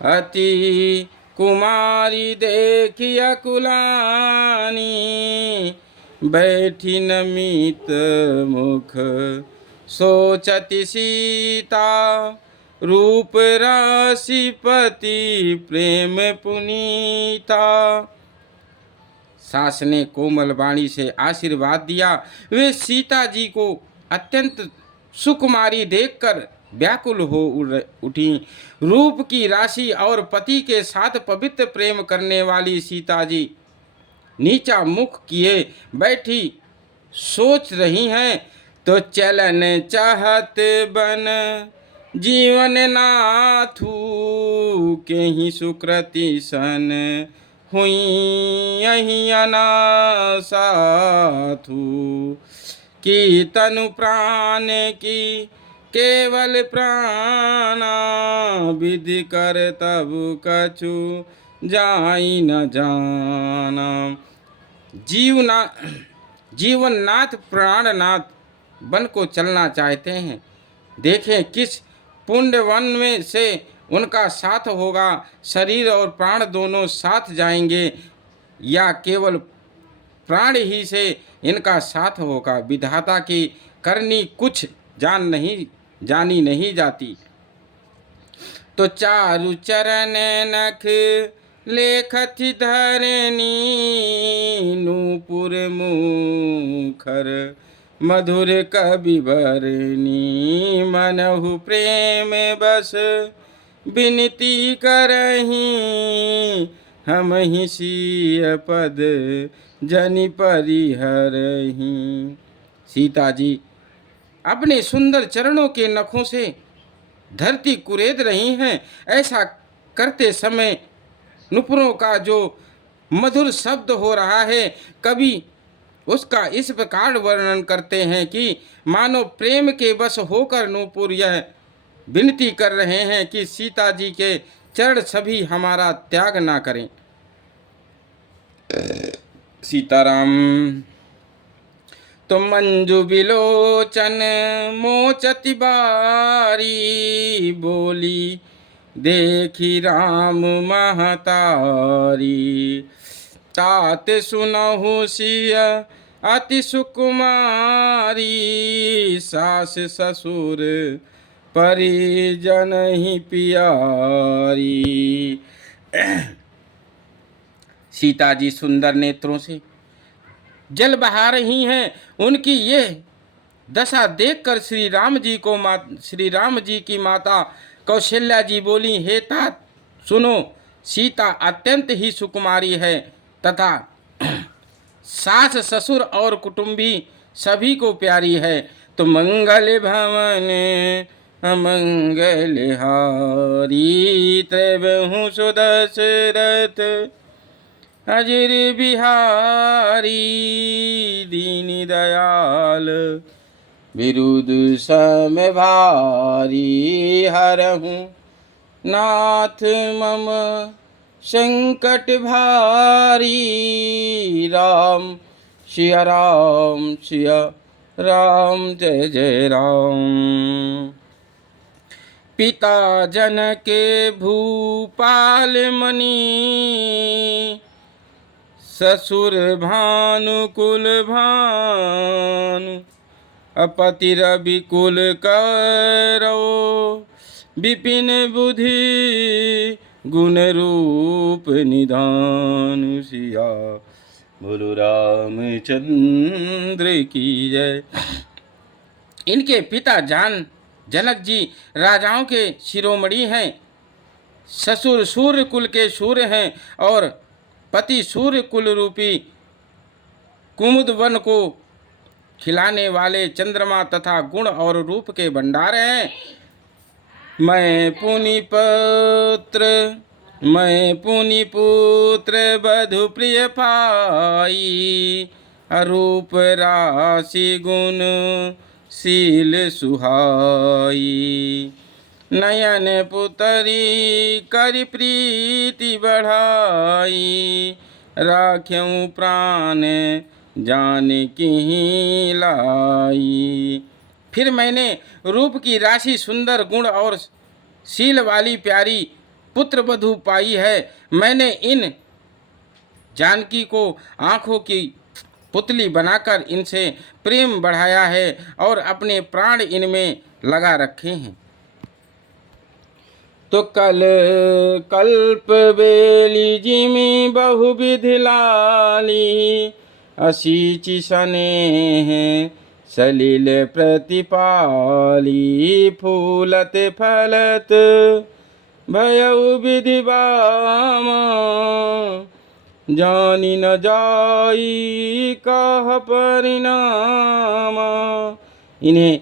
अति कुमारी देखिया कुलानी, बैठी नमित मुख सोचति सीता, रूप राशिपति प्रेम पुनीता। सास ने कोमल वाणी से आशीर्वाद दिया। वे सीता जी को अत्यंत सुकुमारी देखकर व्याकुल हो उठी। रूप की राशि और पति के साथ पवित्र प्रेम करने वाली सीता जी नीचा मुख किए बैठी सोच रही हैं, तो चलन चाहत बन जीवन नाथू, के ही सुकृति सन हुई यही अनासाथू। की तनु प्राण की केवल प्राणा, विधि कर तब कछु जाई न जाना। जीवननाथ प्राणनाथ वन को चलना चाहते हैं। देखें किस पुण्य वन में से उनका साथ होगा। शरीर और प्राण दोनों साथ जाएंगे या केवल प्राण ही से इनका साथ होगा। विधाता की करनी कुछ जानी नहीं जाती। तो चारु चरण नख लेखति धरनी, नूपुर मुखर मधुर कवि बरनी। मनहु प्रेम बस विनती करही, हम ही सिय पद जनि परिहरही। सीता जी अपने सुंदर चरणों के नखों से धरती कुरेद रही हैं। ऐसा करते समय नुपुरों का जो मधुर शब्द हो रहा है, कवि उसका इस प्रकार वर्णन करते हैं कि मानो प्रेम के बस होकर नूपुर यह विनती कर रहे हैं कि सीता जी के चरण सभी हमारा त्याग ना करें। सीताराम। तो मंजू बिलोचन मोचति बारी, बोली देखी राम महतारी। तात सुनहु सिय अति सुकुमारी, सास ससुर परिजन ही प्यारी। सीता जी सुंदर नेत्रों से जल बहा रही हैं। उनकी ये दशा देखकर श्री राम जी की माता कौशल्या जी बोली, हे तात सुनो, सीता अत्यंत ही सुकुमारी है तथा सास ससुर और कुटुंबी सभी को प्यारी है। तो मंगल भवन अमंगल हारी, त्रयबहु सुदशरथ अजिर बिहारी। दीन दयाल विरुद्ध सम भारी, हरहु नाथ मम संकट भारी। राम सिया राम सिया राम, जय जय राम। पिता जनक भूपाल मणि, ससुर भानुकुल भानु। अपति रवि कुल करो, विपिन बुद्धि गुण रूप निधान। सिया बोलो रामचंद्र की जय। इनके पिता जनक जी राजाओं के शिरोमणि हैं। ससुर सूर्य कुल के सूर्य हैं और पति सूर्य कुल रूपी कुमुद वन को खिलाने वाले चंद्रमा तथा गुण और रूप के भंडार हैं। मैं पुनि पुत्र बधु प्रिय पाई, अरूप राशि गुण शील सुहाई। नयन पुतरी करि प्रीति बढ़ाई, राख्यऊ प्राण जानकी लाई। फिर मैंने रूप की राशि सुंदर गुण और शील वाली प्यारी पुत्र वधू पाई है। मैंने इन जानकी को आँखों की पुतली बनाकर इनसे प्रेम बढ़ाया है और अपने प्राण इनमें लगा रखे हैं। तो कल कल्प बेली जिमी बहुविधि लाली, असीचि स्नेह सलिल प्रतिपाली, फूलत फलत भयउ विधि बामा, जानी न जाई कह परिणामा। इन्हें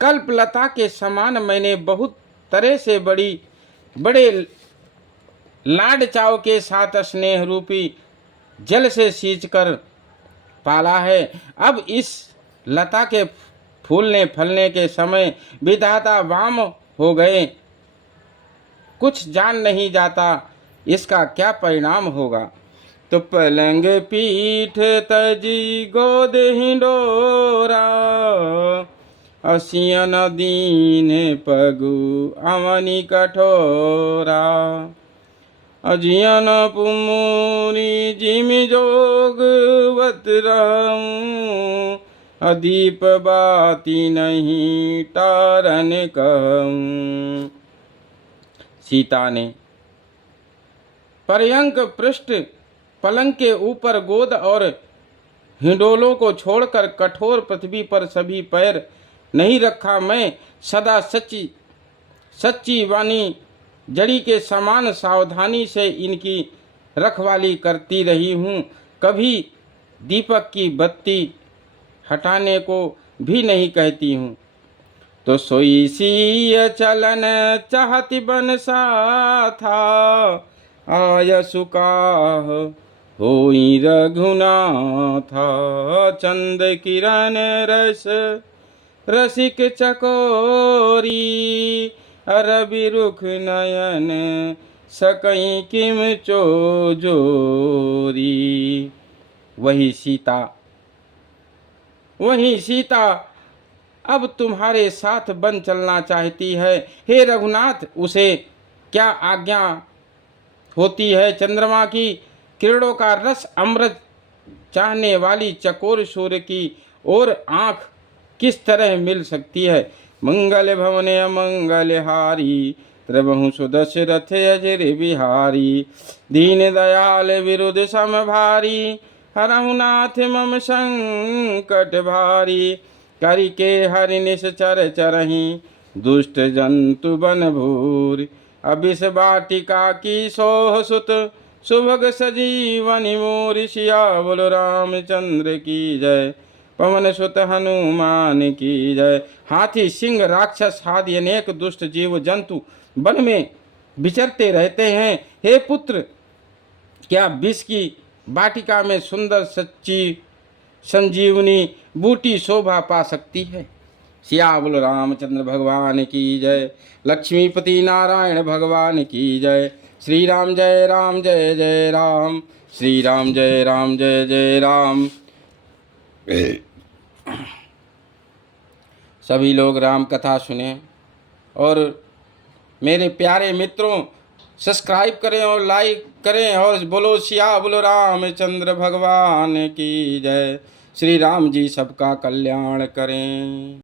कल्पलता के समान मैंने बहुत तरह से बड़े लाड चाव के साथ स्नेह रूपी जल से सींचकर पाला है। अब इस लता के फूलने फलने के समय विधाता वाम हो गए। कुछ जान नहीं जाता इसका क्या परिणाम होगा। तो पलंग पीठ तजी गोद हिंडोरा, असियन दीन पगु अमनि कठोरा, अजियन पुमुरी जिमि जोगवत रहूं, अदीप बाती नहीं तारन कहूं। सीता ने पर्यंक पृष्ठ पलंग के ऊपर गोद और हिंडोलों को छोड़कर कठोर पृथ्वी पर सभी पैर नहीं रखा। मैं सदा सच्ची वाणी जड़ी के समान सावधानी से इनकी रखवाली करती रही हूँ। कभी दीपक की बत्ती हटाने को भी नहीं कहती हूँ। तो सोई सी चलन चाहती बन सा था, आय सुकाह होई रघुनाथा, चंद किरण रस रसिक चकोरी, अरबि रुख नयन सकई किम चोजोरी। वही सीता अब तुम्हारे साथ बन चलना चाहती है। हे रघुनाथ, उसे क्या आज्ञा होती है। चंद्रमा की किरणों का रस अमृत चाहने वाली चकोर सूर्य की ओर आँख किस तरह मिल सकती है। मंगल भवन अमंगल हारी, त्रिभुवन सुदशरथ अजर बिहारी, दीन दयाल विरुद्ध समभारी, हरहु नाथ मम संकट भारी, करिके हरि निश्चर चरहि, दुष्ट जंतु बन भूरि, अबिस बाटिका की सोह सुत, सुभग सजीवनि मोरि। सियावल रामचंद्र की जय, पवन सुत हनुमान की जय। हाथी, सिंह, राक्षस आदि अनेक दुष्ट जीव जंतु वन में विचरते रहते हैं। हे पुत्र, क्या विष की वाटिका में सुंदर सच्ची संजीवनी बूटी शोभा पा सकती है। सियावल रामचंद्र भगवान की जय, लक्ष्मीपति नारायण भगवान की जय। श्री राम जय राम जय जय राम, श्री राम जय राम जय जय राम। सभी लोग राम कथा सुने और मेरे प्यारे मित्रों सब्सक्राइब करें और लाइक करें और बोलो सियावल रामचंद्र भगवान की जय। श्री राम जी सबका कल्याण करें।